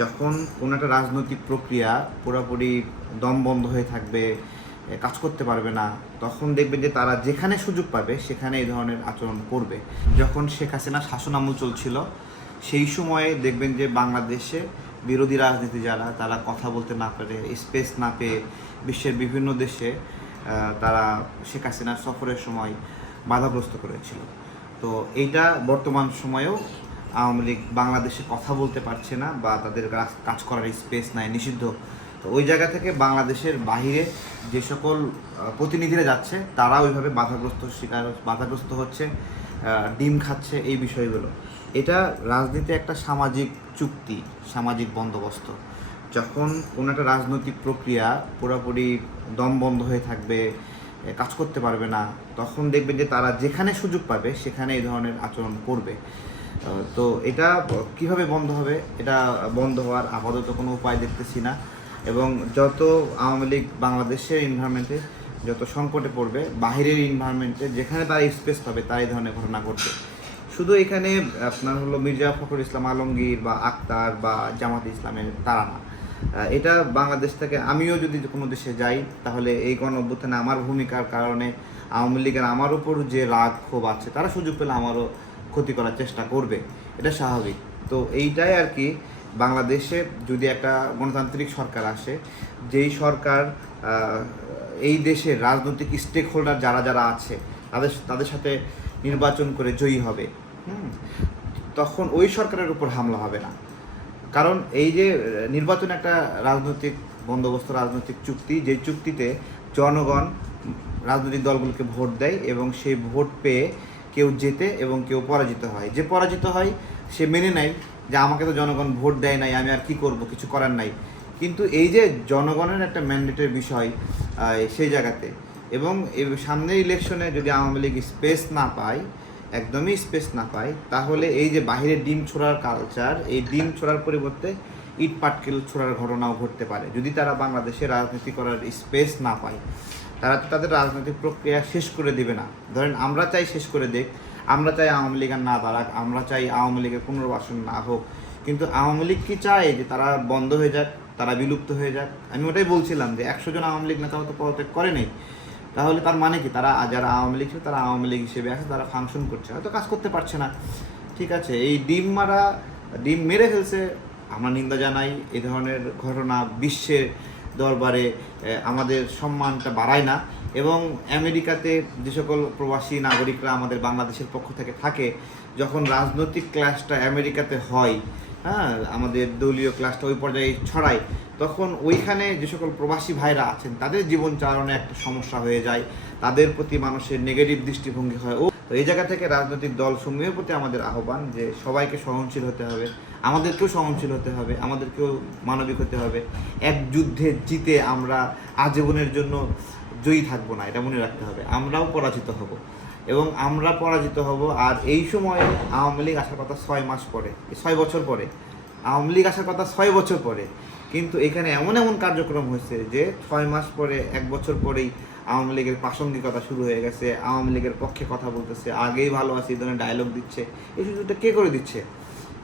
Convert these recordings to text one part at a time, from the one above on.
যখন কোনো একটা রাজনৈতিক প্রক্রিয়া পুরোপুরি দম বন্ধ হয়ে থাকবে, কাজ করতে পারবে না, তখন দেখবেন যে তারা যেখানে সুযোগ পাবে সেখানে এই ধরনের আচরণ করবে। যখন শেখ হাসিনা শাসনামল চলছিল সেই সময়ে দেখবেন যে বাংলাদেশে বিরোধী রাজনীতি যারা, তারা কথা বলতে না পারে, স্পেস না পেয়ে বিশ্বের বিভিন্ন দেশে তারা শেখ হাসিনার সফরের সময় বাধাগ্রস্ত করেছিল। তো এইটা বর্তমান সময়েও আওয়ামী লীগ বাংলাদেশে কথা বলতে পারছে না বা তাদের কাজ করার স্পেস নাই, নিষিদ্ধ। তো ওই জায়গা থেকে বাংলাদেশের বাহিরে যে সকল প্রতিনিধিরা যাচ্ছে তারা ওইভাবে বাধাগ্রস্ত হচ্ছে, ডিম খাচ্ছে, এই বিষয়গুলো। এটা রাজনীতি একটা সামাজিক চুক্তি, সামাজিক বন্দোবস্ত। যখন কোনো একটা রাজনৈতিক প্রক্রিয়া পুরোপুরি দম বন্ধ হয়ে থাকবে, কাজ করতে পারবে না, তখন দেখবেন যে তারা যেখানে সুযোগ পাবে সেখানে এই ধরনের আচরণ করবে। তো এটা কিভাবে বন্ধ হবে? এটা বন্ধ হওয়ার আপাতত কোনো উপায় দেখতেছি না। এবং যত আওয়ামী লীগ বাংলাদেশের এনভায়রনমেন্টে যত সংকটে পড়বে, বাহিরের এনভায়রনমেন্টে যেখানে তারা স্পেস পাবে তারা এই ধরনের ঘটনা ঘটবে। শুধু এখানে আপনার হলো মির্জা ফখরুল ইসলাম আলমগীর বা আক্তার বা জামাত ইসলামের তারা না, এটা বাংলাদেশ থেকে আমিও যদি কোনো দেশে যাই তাহলে এই গণঅভ্যুত্থানে আমার ভূমিকার কারণে আওয়ামী লীগের আমার উপর যে রাগ ক্ষোভ আছে তারা সুযোগ পেলে আমারও ক্ষতি করার চেষ্টা করবে, এটা স্বাভাবিক। তো এইটাই আর কি, বাংলাদেশে যদি একটা গণতান্ত্রিক সরকার আসে, যেই সরকার এই দেশের রাজনৈতিক স্টেক হোল্ডার যারা যারা আছে তাদের সাথে নির্বাচন করে জয়ী হবে, তখন ওই সরকারের উপর হামলা হবে না। কারণ এই যে নির্বাচন একটা রাজনৈতিক বন্দোবস্ত, রাজনৈতিক চুক্তি, যে চুক্তিতে জনগণ রাজনৈতিক দলগুলোকে ভোট দেয় এবং সেই ভোট পেয়ে কেউ জেতে এবং কেউ পরাজিত হয়। যে পরাজিত হয় সে মেনে নেয় যে আমাকে তো জনগণ ভোট দেয় নাই, আমি আর কি করব, কিছু করার নাই। কিন্তু এই যে জনগণের একটা ম্যান্ডেটের বিষয় সেই জায়গাতে, এবং সামনের ইলেকশনে যদি আওয়ামী লীগ স্পেস না পায়, একদমই স্পেস না পায়, তাহলে এই যে বাহিরে ডিম ছোড়ার কালচার, এই ডিম ছোড়ার পরিবর্তে ইট পাটকেল ছোড়ার ঘটনাও ঘটতে পারে। যদি তারা বাংলাদেশে রাজনীতি করার স্পেস না পায়, তারা তো তাদের রাজনৈতিক প্রক্রিয়া শেষ করে দেবে না। ধরেন আমরা চাই শেষ করে দেখ, আমরা চাই আওয়ামী লীগ আর না দাঁড়াক, আমরা চাই আওয়ামী লীগের পুনর্বাসন না হোক, কিন্তু আওয়ামী লীগ কি চায় যে তারা বন্ধ হয়ে যাক, তারা বিলুপ্ত হয়ে যাক? আমি ওটাই বলছিলাম যে 100 জন আওয়ামী লীগ নেতা তো পদত্যাগ করে নেই, তাহলে তার মানে কি তারা যারা আওয়ামী লীগ ছিল তারা আওয়ামী লীগ হিসেবে আছে, তারা ফাংশন করছে, হয়তো কাজ করতে পারছে না। ঠিক আছে, এই ডিম মেরে ফেলছে, আমরা নিন্দা জানাই। এই ধরনের ঘটনা বিশ্বের দরবারে আমাদের সম্মানটা বাড়ায় না। এবং আমেরিকাতে যে সকল প্রবাসী নাগরিকরা আমাদের বাংলাদেশের পক্ষ থেকে থাকে, যখন রাজনৈতিক ক্লাসটা আমেরিকাতে হয়, আমাদের দলীয় ক্লাসটা ওই পর্যায়ে ছড়ায়, তখন ওইখানে যে সকল প্রবাসী ভাইরা আছেন তাদের জীবন চালনে একটা সমস্যা হয়ে যায়, তাদের প্রতি মানুষের নেগেটিভ দৃষ্টিভঙ্গি হয়। তো এই জায়গা থেকে রাজনৈতিক দলসমূহের প্রতি আমাদের আহ্বান যে সবাইকে সহনশীল হতে হবে, আমাদেরকেও সহনশীল হতে হবে, আমাদেরকেও মানবিক হতে হবে। এক যুদ্ধে জিতে আমরা আজীবনের জন্য জয়ী থাকবো না, এটা মনে রাখতে হবে। আমরাও পরাজিত হব, এবং আমরা পরাজিত হব। আর এই সময়ে আওয়ামী লীগ আসার কথা 6 মাস পরে, 6 বছর পরে আওয়ামী লীগ আসার কথা 6 বছর পরে, কিন্তু এখানে এমন এমন কার্যক্রম হয়েছে যে 6 মাস পরে, 1 বছর পরেই আওয়ামী লীগের প্রাসঙ্গিকতা শুরু হয়ে গেছে, আওয়ামী লীগের পক্ষে কথা বলতেছে, আগেই ভালো আছে এই ধরনের ডায়লগ দিচ্ছে। এই সুযোগটা কে করে দিচ্ছে?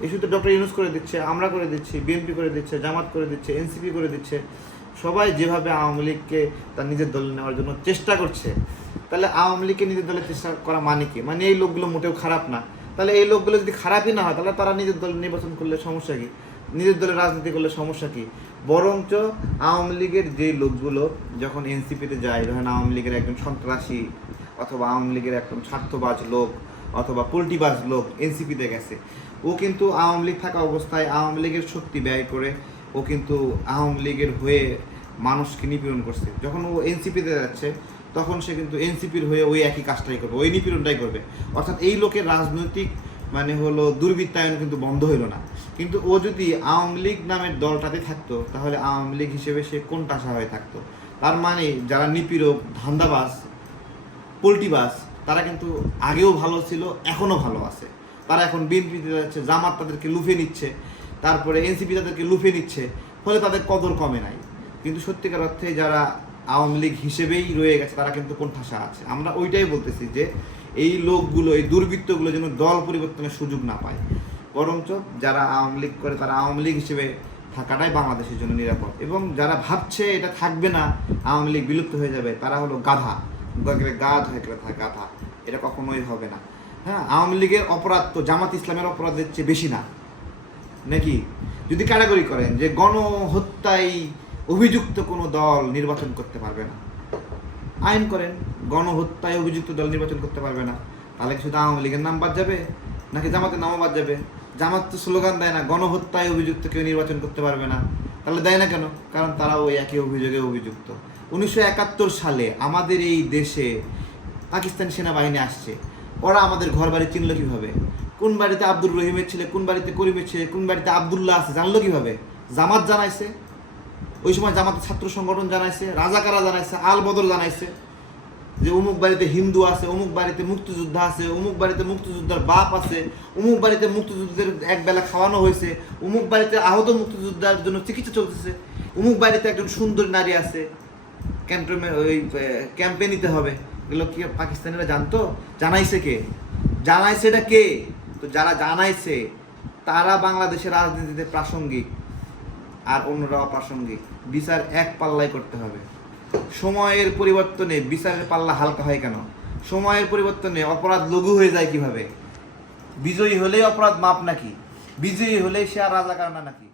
এই সুযোগটা ডক্টর ইউনূস করে দিচ্ছে, আমরা করে দিচ্ছি, বিএনপি করে দিচ্ছে, জামাত করে দিচ্ছে, এনসিপি করে দিচ্ছে। সবাই যেভাবে আওয়ামী লীগকে তার নিজের দলে নেওয়ার জন্য চেষ্টা করছে, তাহলে আওয়ামী লীগকে নিজের দলে চেষ্টা করা মানে কি? মানে এই লোকগুলো মোটেও খারাপ না। তাহলে এই লোকগুলো যদি খারাপই না হয়, তাহলে তারা নিজের দল নির্বাচন করলে সমস্যা কি? নিজের দলে রাজনীতি করলে সমস্যা কি? বরঞ্চ আওয়ামী লীগের যেই লোকগুলো যখন এনসিপিতে যায়, ধরেন আওয়ামী লীগের একজন সন্ত্রাসী অথবা আওয়ামী লীগের একজন স্বার্থবাজ লোক অথবা পোল্টিবাজ লোক এনসিপিতে গেছে, ও কিন্তু আওয়ামী লীগ থাকা অবস্থায় আওয়ামী লীগের শক্তি ব্যয় করে ও কিন্তু আওয়ামী লীগের হয়ে মানুষকে নিপীড়ন করছে। যখন ও এনসিপিতে যাচ্ছে তখন সে কিন্তু এনসিপির হয়ে ওই একই কাজটাই করবে, ওই নিপীড়নটাই করবে। অর্থাৎ এই লোকের রাজনৈতিক মানে হলো দুর্বৃত্তায়ন কিন্তু বন্ধ হইল না। কিন্তু ও যদি আওয়ামী লীগ নামের দলটাতে থাকতো, তাহলে আওয়ামী লীগ হিসেবে সে কোণঠাসা হয়ে থাকতো। তার মানে যারা নিপীড়ক, ধান্দাবাজ, পোল্টিবাজ, তারা কিন্তু আগেও ভালো ছিল, এখনও ভালো আছে। তারা এখন বিএনপিতে যাচ্ছে, জামাত তাদেরকে লুফে নিচ্ছে, তারপরে এনসিপি তাদেরকে লুফে নিচ্ছে, ফলে তাদের কদর কমে নাই। কিন্তু সত্যিকার অর্থে যারা আওয়ামী লীগ হিসেবেই রয়ে গেছে তারা কিন্তু কোণঠাসা আছে। আমরা ওইটাই বলতেছি যে এই লোকগুলো, এই দুর্বৃত্তগুলো যেন দল পরিবর্তনের সুযোগ না পায়, বরঞ্চ যারা আওয়ামী লীগ করে তারা আওয়ামী লীগ হিসেবে থাকাটাই বাংলাদেশের জন্য নিরাপদ। এবং যারা ভাবছে এটা থাকবে না, আওয়ামী লীগ বিলুপ্ত হয়ে যাবে, তারা হলো গাধা, গাধ হয়ে থাকে গাধা। এটা কখনোই হবে না। হ্যাঁ, আওয়ামী লীগের অপরাধ তো জামাত ইসলামের অপরাধের চেয়ে বেশি না নাকি? যদি ক্যাটাগরি করেন যে গণহত্যায় অভিযুক্ত কোনো দল নির্বাচন করতে পারবে না, আইন করেন গণহত্যায় অভিযুক্ত দল নির্বাচন করতে পারবে না, তাহলে কি শুধু আওয়ামী লীগের নাম বাদ যাবে নাকি জামাতের নামও বাদ যাবে? জামাত তো স্লোগান দেয় না গণহত্যায় অভিযুক্ত কেউ নির্বাচন করতে পারবে না, তাহলে দেয় না কেন? কারণ তারাও ওই একই অভিযোগে অভিযুক্ত। 1971 সালে আমাদের এই দেশে পাকিস্তানি সেনাবাহিনী আসছে, ওরা আমাদের ঘর বাড়ি চিনল কীভাবে? কোন বাড়িতে আব্দুর রহিমের ছেলে, কোন বাড়িতে করিমের ছেলে, কোন বাড়িতে আবদুল্লাহ আছে জানলো কীভাবে? জামাত জানাইছে, ওই সময় জামাতের ছাত্র সংগঠন জানাইছে, রাজাকারা জানাইছে, আল বদর জানাইছে যে অমুক বাড়িতে হিন্দু আছে, অমুক বাড়িতে মুক্তিযোদ্ধা আছে, অমুক বাড়িতে মুক্তিযোদ্ধার বাপ আছে, অমুক বাড়িতে মুক্তিযুদ্ধের একবেলা খাওয়ানো হয়েছে, অমুক বাড়িতে আহত মুক্তিযোদ্ধার জন্য চিকিৎসা চলতেছে, অমুক বাড়িতে একজন সুন্দর নারী আছে, ওই ক্যাম্পে নিতে হবে। এগুলো কি পাকিস্তানিরা জানতো? জানাইছে কে? জানাইছে এটা কে? তো যারা জানাইছে তারা বাংলাদেশের রাজনীতিতে প্রাসঙ্গিক, আর অন্যরা অপ্রাসঙ্গিক। বিচার এক পাল্লাই করতে হবে। সময়ের পরিবর্তনে বিচারের পাল্লা হালকা হয় কেন? সময়ের পরিবর্তনে অপরাধ লঘু হয়ে যায় কিভাবে? বিজয়ী হলেই অপরাধ মাপ নাকি? বিজয়ী হলেই সে আর রাজাকার না নাকি?